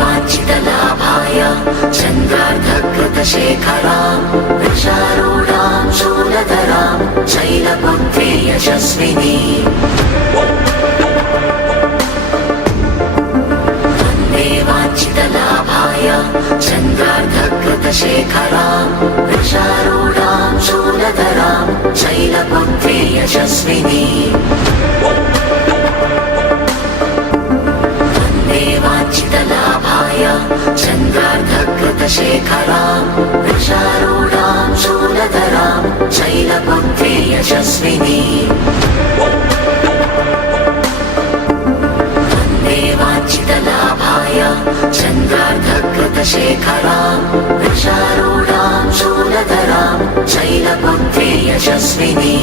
वाञ्छितलाभाय चन्द्रार्धकृतशेखरां वृषारूढां शूलधरां शैलपुत्री यशस्विनी वन्दे वाञ्छितलाभाय चन्द्रार्धकृतशेखरां वृषारूढां शूलधरां शैलपुत्री यशस्विनी वाञ्छितलाभाय चन्द्रार्धकृतशेखरां वृषारूढां शूलधरां शैलपुत्री यशस्विनी वन्दे वाञ्छितलाभाय चन्द्रार्धकृतशेखरां वृषारूढां शूलधरां शैलपुत्री यशस्विनी